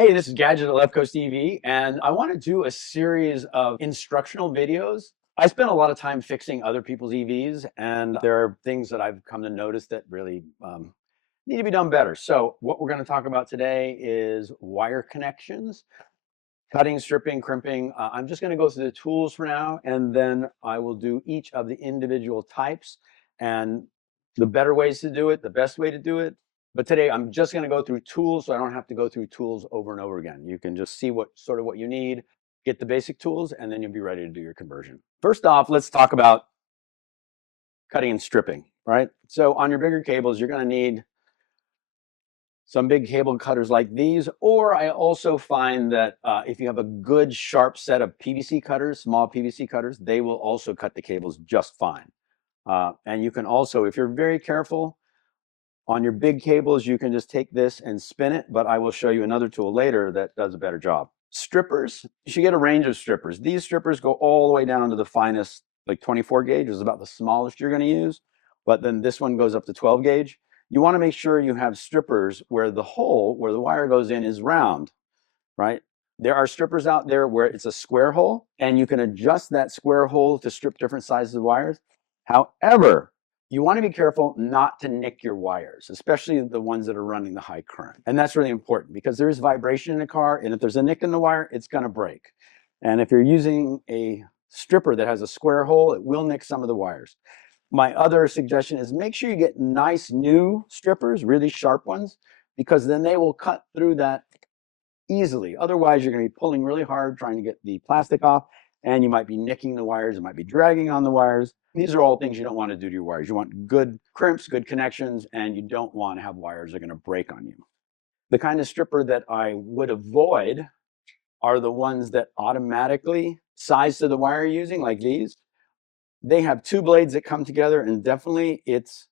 Hey, this is Gadget at Left Coast TV, and I want to do a series of instructional videos. I spend a lot of time fixing other people's EVs, and there are things that I've come to notice that really need to be done better. So what we're going to talk about today is wire connections, cutting, stripping, crimping. I'm just going to go through the tools for now, and then I will do each of the individual types and the better ways to do it, the best way to do it. But today I'm just going to go through tools so I don't have to go through tools over and over again. You can just see what you need, get the basic tools, and then you'll be ready to do your conversion. First off, let's talk about cutting and stripping, right? So on your bigger cables, you're going to need some big cable cutters like these, or I also find that if you have a good sharp set of PVC cutters, small PVC cutters, they will also cut the cables just fine. And you can also, if you're very careful on your big cables, you can just take this and spin it, but I will show you another tool later that does a better job. Strippers, you should get a range of strippers. These strippers go all the way down to the finest, like 24 gauge is about the smallest you're going to use, but then this one goes up to 12 gauge. You want to make sure you have strippers where the hole, where the wire goes in, is round, right? There are strippers out there where it's a square hole, and you can adjust that square hole to strip different sizes of wires. However, you want to be careful not to nick your wires, especially the ones that are running the high current. And that's really important because there is vibration in the car, and if there's a nick in the wire, it's going to break. And if you're using a stripper that has a square hole, it will nick some of the wires. My other suggestion is make sure you get nice new strippers, really sharp ones, because then they will cut through that easily. Otherwise, you're going to be pulling really hard trying to get the plastic off, and you might be nicking the wires. It might be dragging on the wires. These are all things you don't want to do to your wires. You want good crimps, good connections, and you don't want to have wires that are going to break on you. The kind of stripper that I would avoid are the ones that automatically size to the wire you're using, like these. They have two blades that come together, and definitely it's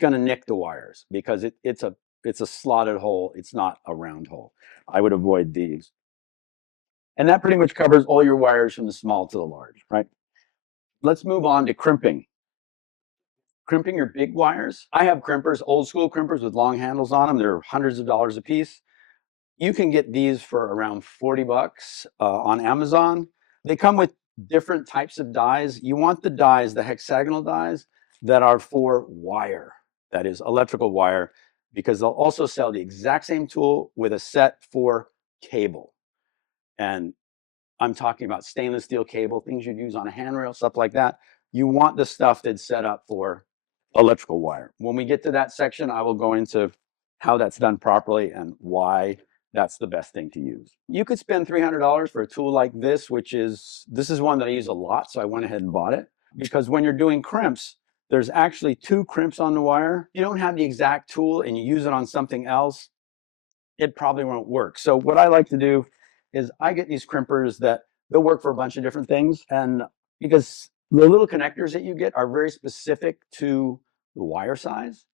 going to nick the wires because it's a slotted hole. It's not a round hole. I would avoid these. And that pretty much covers all your wires from the small to the large, right? Let's move on to crimping. Crimping your big wires. I have crimpers, old school crimpers with long handles on them. They're hundreds of dollars a piece. You can get these for around 40 bucks on Amazon. They come with different types of dies. You want the dies, the hexagonal dies, that are for wire, that is electrical wire, because they'll also sell the exact same tool with a set for cable. And I'm talking about stainless steel cable, things you'd use on a handrail, stuff like that. You want the stuff that's set up for electrical wire. When we get to that section, I will go into how that's done properly and why that's the best thing to use. You could spend $300 for a tool like this, this is one that I use a lot, so I went ahead and bought it. Because when you're doing crimps, there's actually two crimps on the wire. You don't have the exact tool and you use it on something else, it probably won't work. So what I like to do is I get these crimpers that they'll work for a bunch of different things. And because the little connectors that you get are very specific to the wire size.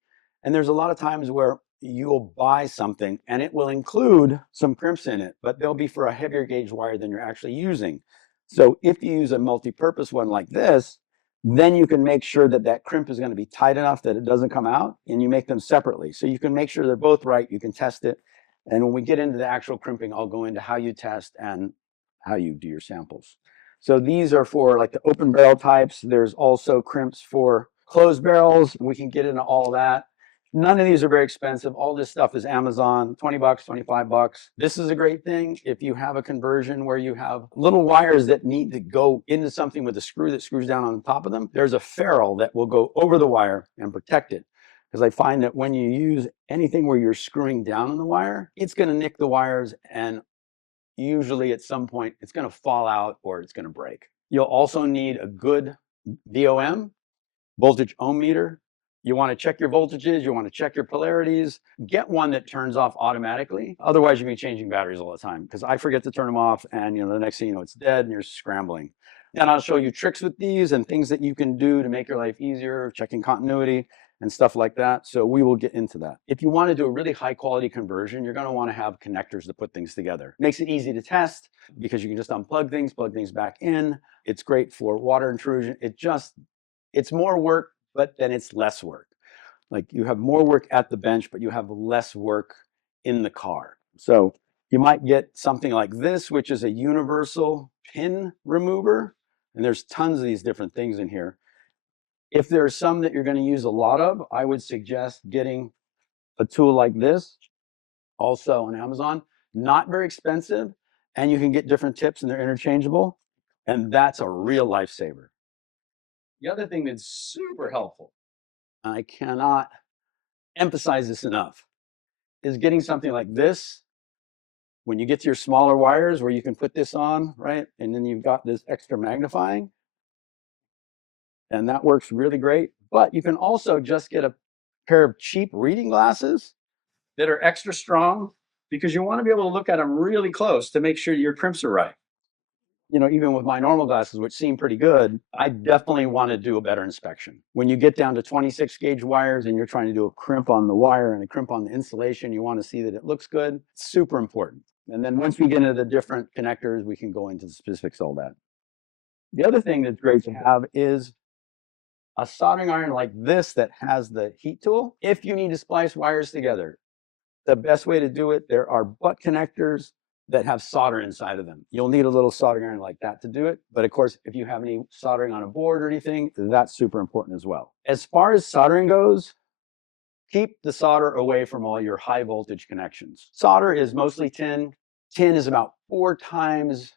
And there's a lot of times where you'll buy something and it will include some crimps in it, but they'll be for a heavier gauge wire than you're actually using. So if you use a multi-purpose one like this, then you can make sure that that crimp is going to be tight enough that it doesn't come out, and you make them separately. So you can make sure they're both right. You can test it. And when we get into the actual crimping, I'll go into how you test and how you do your samples. So these are for like the open barrel types. There's also crimps for closed barrels. We can get into all that. None of these are very expensive. All this stuff is Amazon, 20 bucks, 25 bucks. This is a great thing if you have a conversion where you have little wires that need to go into something with a screw that screws down on top of them. There's a ferrule that will go over the wire and protect it. Because I find that when you use anything where you're screwing down on the wire, it's going to nick the wires, and usually at some point it's going to fall out or it's going to break. You'll also need a good VOM, voltage ohm meter. You want to check your voltages, you want to check your polarities. Get one that turns off automatically. Otherwise, you'll be changing batteries all the time, because I forget to turn them off, and the next thing you know, it's dead and you're scrambling. And I'll show you tricks with these and things that you can do to make your life easier, checking continuity and stuff like that. So we will get into that. If you want to do a really high quality conversion, you're going to want to have connectors to put things together. Makes it easy to test because you can just unplug things, plug things back in. It's great for water intrusion. It's more work, but then it's less work. Like you have more work at the bench, but you have less work in the car. So You might get something like this, which is a universal pin remover. And there's tons of these different things in here. If there's some that you're going to use a lot of, I would suggest getting a tool like this, also on Amazon. Not very expensive, and you can get different tips and they're interchangeable. And that's a real lifesaver. The other thing that's super helpful, I cannot emphasize this enough, is getting something like this. When you get to your smaller wires where you can put this on, right? And then you've got this extra magnifying, and that works really great. But you can also just get a pair of cheap reading glasses that are extra strong, because you want to be able to look at them really close to make sure your crimps are right. You know, even with my normal glasses, which seem pretty good, I definitely want to do a better inspection. When you get down to 26 gauge wires and you're trying to do a crimp on the wire and a crimp on the insulation, you want to see that it looks good. It's super important. And then once we get into the different connectors, we can go into the specifics of all that. The other thing that's great to have is a soldering iron like this that has the heat tool. If you need to splice wires together, the best way to do it, there are butt connectors that have solder inside of them. You'll need a little soldering iron like that to do it. But of course, if you have any soldering on a board or anything, that's super important as well. As far as soldering goes, keep the solder away from all your high voltage connections. Solder is mostly tin. Tin is about 4 times,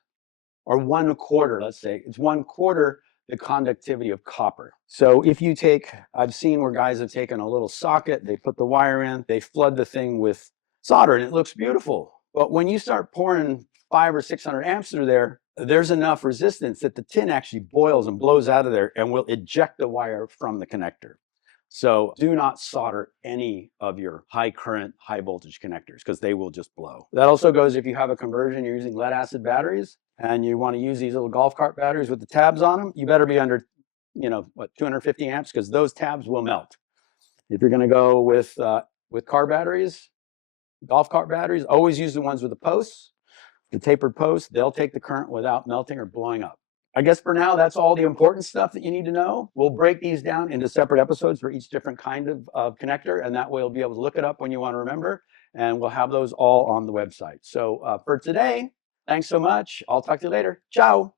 or 1/4, let's say, it's 1/4 the conductivity of copper. So if you take, I've seen where guys have taken a little socket, they put the wire in, they flood the thing with solder, and it looks beautiful. But when you start pouring 500 or 600 amps through there, there's enough resistance that the tin actually boils and blows out of there and will eject the wire from the connector. So do not solder any of your high current, high voltage connectors, because they will just blow. That also goes if you have a conversion, you're using lead acid batteries, and you want to use these little golf cart batteries with the tabs on them. You better be under, 250 amps, because those tabs will melt. If you're going to go with car batteries, golf cart batteries, always use the ones with the posts, the tapered posts. They'll take the current without melting or blowing up. I guess for now, that's all the important stuff that you need to know. We'll break these down into separate episodes for each different kind of connector, and that way you'll be able to look it up when you want to remember, and we'll have those all on the website. So for today, thanks so much. I'll talk to you later. Ciao.